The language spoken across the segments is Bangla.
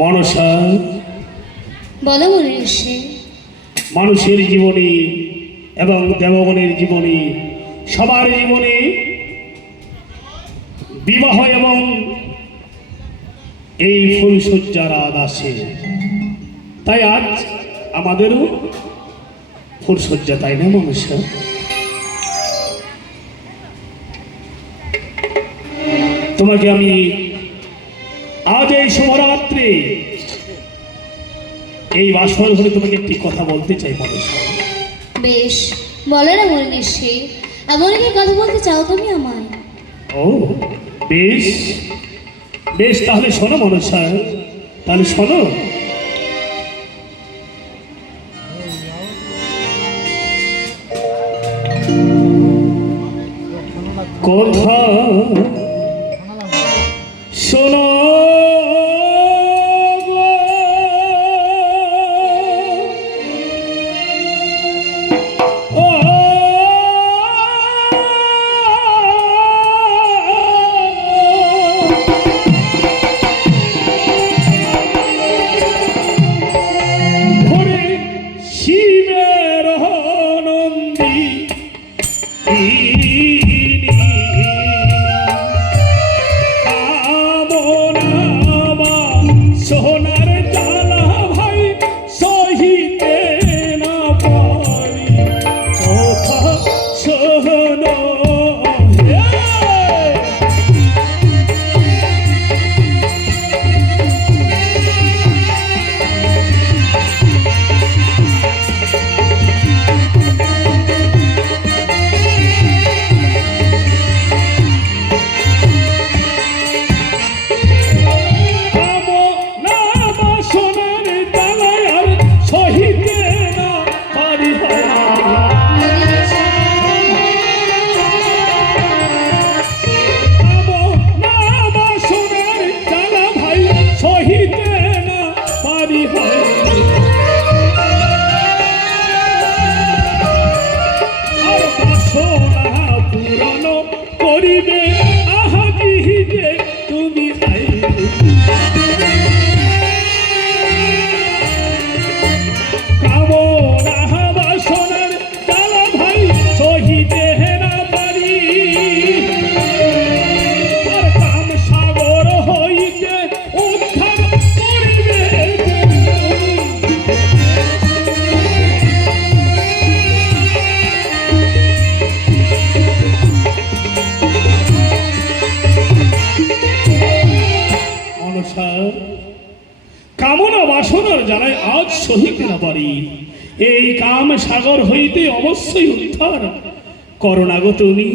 মনসা, বলো মনীষী। মানুষের জীবনে এবং দেবগণের জীবনে, সবার জীবনে বিবাহ এবং এই ফুলসজ্জার রাত আসে। তাই আজ আমাদেরও ফুলসজ্জা, তাই না মনসা? তোমাকে আমি আজ এই শুভরাত্রি এই বাসর ঘরে তোমাকে একটি কথা বলতে চাই মনসা। বেশ, বলো না মনীষী, এমন কি কথা বলতে চাও তুমি আমায়? ও বেশ বেশ, তাহলে শোনো মনসা, তাহলে শোনো। কথা শোনো শিবের নন্দী সোনার জ্বালা ভাই সহিতে না পারি, কথা শোনো। পুরানো করিবে আহাজি যে তুমি কামনা বাসনার জ্বালা ভাই সহিতে না পারি, আর কাম সাগর হইতে উদ্ধার করিবে। কামনা বাসনার জ্বালায় আজ সহিতে না পারি, এই কাম সাগর হইতে অবশ্যই উদ্ধার করো না গো তুমি।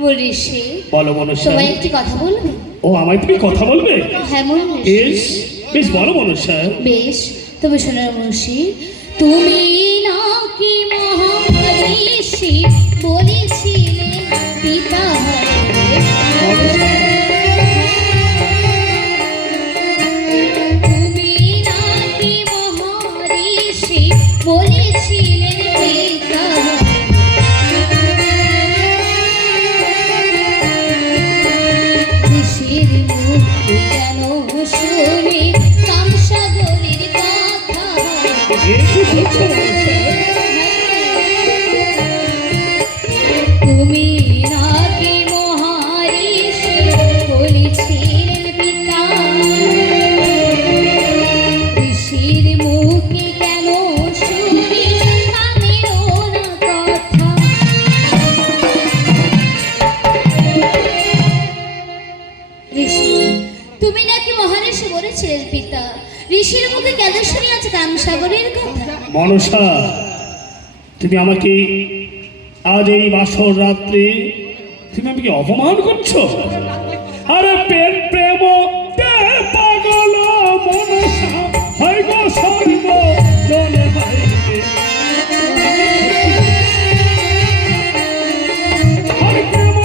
মনীষী, বলো মনসা। তোমায় একটি কথা বলবো। ও আমায় তুমি কথা বলবে? হ্যাঁ মনীষী। বেশ বেশ, বলো মনসা। বেশ, তবে শোনো মনীষী, তুমি নাকি মহাঋষি বলেছিলে পিতা হবে। তুমি নাকি মহাঋষি বলেছিলেন পিতা হবে। ঋষির মুখ কেন শুনি কামসাগরের কথা। তুমি নাকি মহাঋষি বলেছিলেন পিতা, ঋষির মুখে কেন শুনি কামেরও না কথা। ঋষি, তুমি নাকি মহাঋষি বলেছিলেন পিতা, ঋষির মুখে কেন শুনি আছে কামসাগরের কথা? মনসা, তুমি আমাকে আজ এই বাসর রাত্রে তুমি আমাকে অপমান করছো। আরে প্রেম প্রেম পাগল মনসা হয় গো সর্ব জনে বাইরে। আরে প্রেম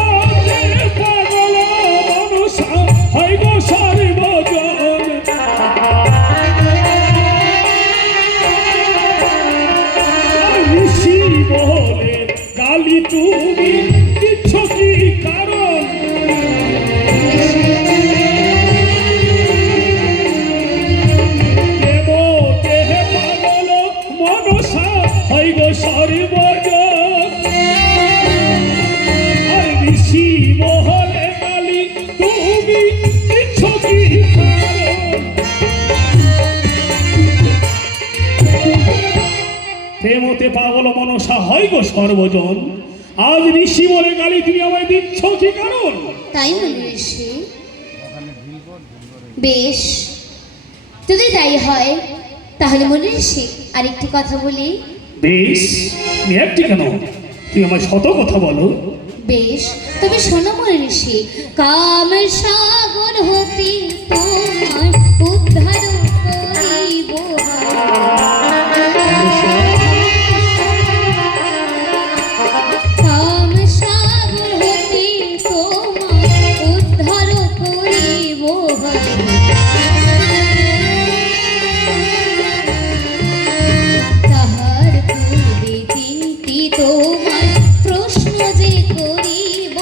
পাগল মনসা হয় গো সর্ব জনে। ঋষি বলে গালি তুমি দিচ্ছ কি কারণ? হায় গো সর্বজন, আজ ঋষি বলে গালি তুমি আমায় দিচ্ছ কি কারণ? তাই মনে ঋষি? বেশ, যদি তাই হয় তাহলে মনে ঋষি আরেকটি কথা বলি। বেশ, তুমি একটি কেন, তুমি আমায় শত কথা বলো। বেশ, তুমি শোনো মনে ঋষি, কাম সাগর হতে তোমার উদ্ধার করিব। কাম সাগর হতে তোমার উদ্ধার করিব। তাহার পূর্বে তিনটি তোমার প্রশ্ন যে করিব।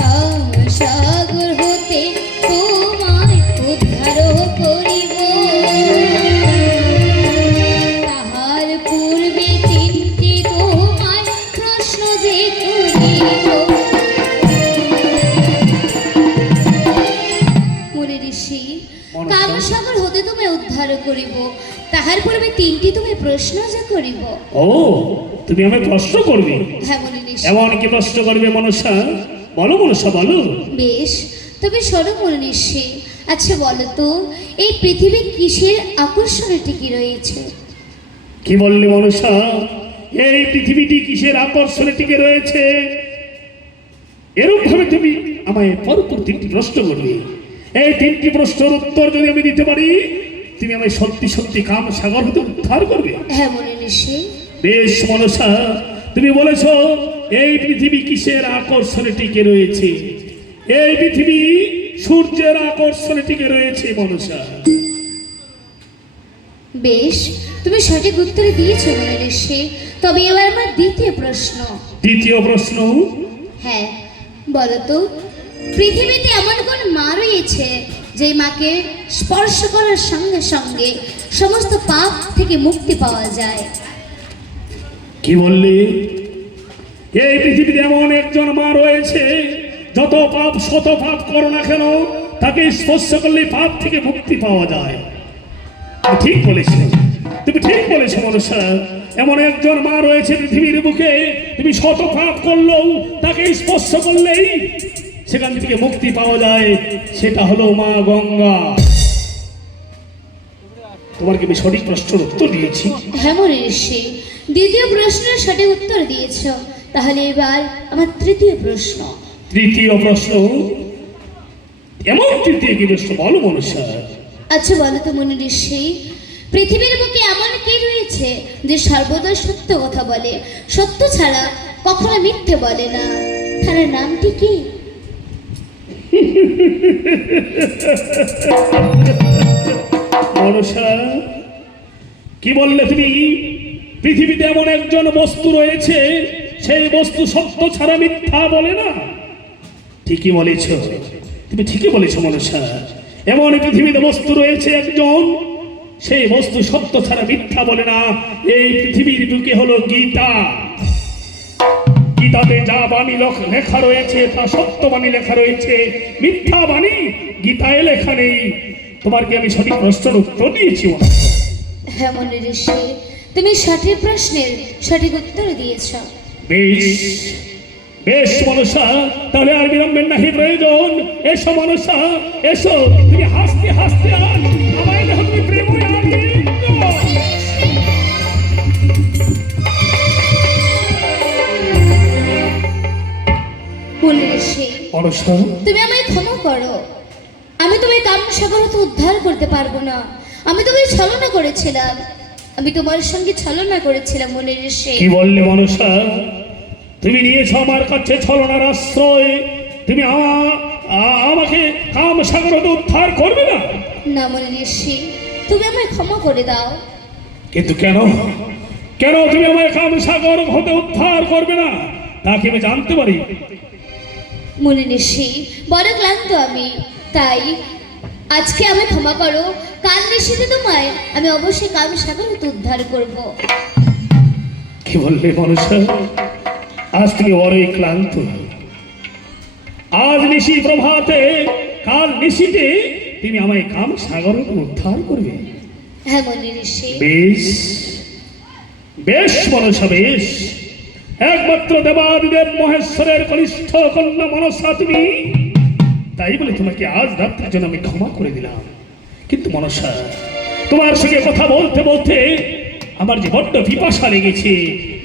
কাম সাগর হতে তোমার উদ্ধার করিব। তাহার পূর্বে তিনটি তোমার প্রশ্ন যে করিব। মুনি ঋষি, কামসাগর হতে তুমি উদ্ধার করিব, তাহার পূর্বে তিনটি তুমি প্রশ্ন যে করিব। ও, তুমি আমায় প্রশ্ন করবে? হ্যাঁ মুনি ঋষি। এমন কি প্রশ্ন করবে মনসা? বলো মনসা, বলো। বেশ, তবে শোনো মুনি ঋষি, আচ্ছা বলো তো, এই পৃথিবী কিসের আকর্ষণে টিকে রয়েছে? কি বললে মনসা? এই পৃথিবীটি কিসের আকর্ষণে টিকে রয়েছে? এরূপ ভাবে তুমি আমায় পরপর তিনটি প্রশ্ন করবে। এই তিনটি প্রশ্নের উত্তর যদি আমি দিতে পারি, তুমি আমায় সত্যি সত্যি কাম সাগর হতে উদ্ধার করবে। হ্যাঁ মুনি ঋষি। বেশ মনসা, তুমি বলেছ এই পৃথিবী কিসের আকর্ষণে টিকে রয়েছে? এই পৃথিবী সূর্যের আকর্ষণে টিকে রয়েছে মনসা। বেশ, তুমি সঠিক উত্তর দিয়েছো মুনি ঋষি। তবে এবার আমার দ্বিতীয় প্রশ্ন। দ্বিতীয় প্রশ্ন? হ্যাঁ, বলো তো, পৃথিবীতে এমন কোন মা রয়েছে যে মাকে স্পর্শ করার সঙ্গে সঙ্গে সমস্ত পাপ থেকে মুক্তি পাওয়া যায়? কি বললি? এই পৃথিবীতে এমন একজন মা রয়েছে, যত পাপ শত পাপ করো না কেন, তাকে স্পর্শ করলে পাপ থেকে মুক্তি পাওয়া যায়। তুমি ঠিক বলেছ, তুমি ঠিক বলেছ মনসা। এমন একজন মা রয়েছে পৃথিবীর বুকে, তুমি শত পাপ করলেও তাকে স্পর্শ করলেই সেখান থেকে মুক্তি পাওয়া যায়। সেটা হলো মা গঙ্গা। তোমার কি আমি সঠিক প্রশ্নের উত্তর দিয়েছি? হ্যাঁ মুনি ঋষি, দ্বিতীয় প্রশ্নের সঠিক উত্তর দিয়েছ। তাহলে এবার আমার তৃতীয় প্রশ্ন। তৃতীয় প্রশ্ন? এমন তৃতীয় কি প্রশ্ন, বলো মনসা। আচ্ছা বলো তো মুনি ঋষি, পৃথিবীর বুকে এমন কে রয়েছে যে সর্বদা সত্য কথা বলে, সত্য ছাড়া কখনো মিথ্যে বলে না? তার নামটি কি? মনসা, কি বললে তুমি? পৃথিবীতে এমন একজন বস্তু রয়েছে, সেই বস্তু সত্য ছাড়া মিথ্যা বলে না। ঠিকই বলেছ, তুমি ঠিকই বলেছ মনসা। এমন পৃথিবীতে বস্তু রয়েছে একজন, সেই বস্তু সত্য ছাড়া মিথ্যা বলে না। এই পৃথিবীর বুকে হলো গীতা। গীতাতে যা বাণী লেখা রয়েছে তা সত্য বাণী লেখা রয়েছে, মিথ্যা বাণী গীতায় লেখা নেই। তোমার কি আমি সঠিক প্রশ্নের উত্তর দিয়েছি মনসা? হ্যাঁ মুনি ঋষি, তুমি সঠিক প্রশ্নের সঠিক উত্তর দিয়েছ। বেশ বেশ মনসা, তাহলে আর বিলম্বের নাহি প্রয়োজন। এসো মনসা, এসো। তুমি হাসতে হাসতে আজ আমায় দেখো, তুমি প্রেমে আলিঙ্গন। মুনি ঋষি, মনসা, তুমি আমায় ক্ষমা করো। আমি তোমায় কামসাগর হতে উদ্ধার করতে পারবো না। আমি তোমায় ছলনা করেছিলাম, আমি তোমার সঙ্গে ছলনা করেছিলাম মুনি ঋষি। কি বললে মনসা? তুমি নিয়েছ আমার কাছে ছলনার আশ্রয়, তুমি আমাকে কাম সাগর হতে উদ্ধার করবে না? না মুনি ঋষি, তুমি আমায় ক্ষমা করে দাও। কিন্তু কেন, কেন তুমি আমায় কাম সাগর হতে উদ্ধার করবে না, তা কি আমি জানতে পারি? মুনি ঋষি, বড় ক্লান্ত আমি, তাই আজকে আমি ক্ষমা করো। কাল নিশীথে তোমায় আমি অবশ্যই কাম সাগর হতে উদ্ধার করব। কি বললে মনসা? আজ তুমি বড়ই ক্লান্ত। আজ নিশি প্রভাতে, কাল নিশিতে তুমি আমায় কাম সাগর উদ্ধার করবে? হ্যাঁ মনি ঋষি। বেশ বেশ মনসা বেশ, একমাত্র দেবাদিদেব মহেশ্বরের কনিষ্ঠ কন্যা মনসা তুমি, তাই বলে তোমাকে আজ রাত্রের জন্য আমি ক্ষমা করে দিলাম। কিন্তু মনসা, তোমার সঙ্গে কথা বলতে বলতে আমার যে বড্ড পিপাসা লেগেছে,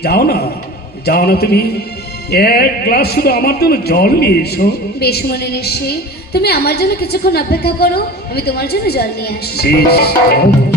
যাও না তুমি এক গ্লাস শুধু আমার জন্য জল নিয়ে এসো। বেশ মনি ঋষি, তুমি আমার জন্য কিছুক্ষণ অপেক্ষা করো, আমি তোমার জন্য জল নিয়ে আসছি। বেশ, যাও।